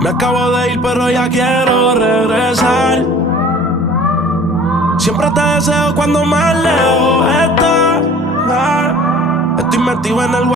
Me acabo de ir, pero ya quiero regresar. Siempre te deseo cuando más lejos estás. Estoy metido en el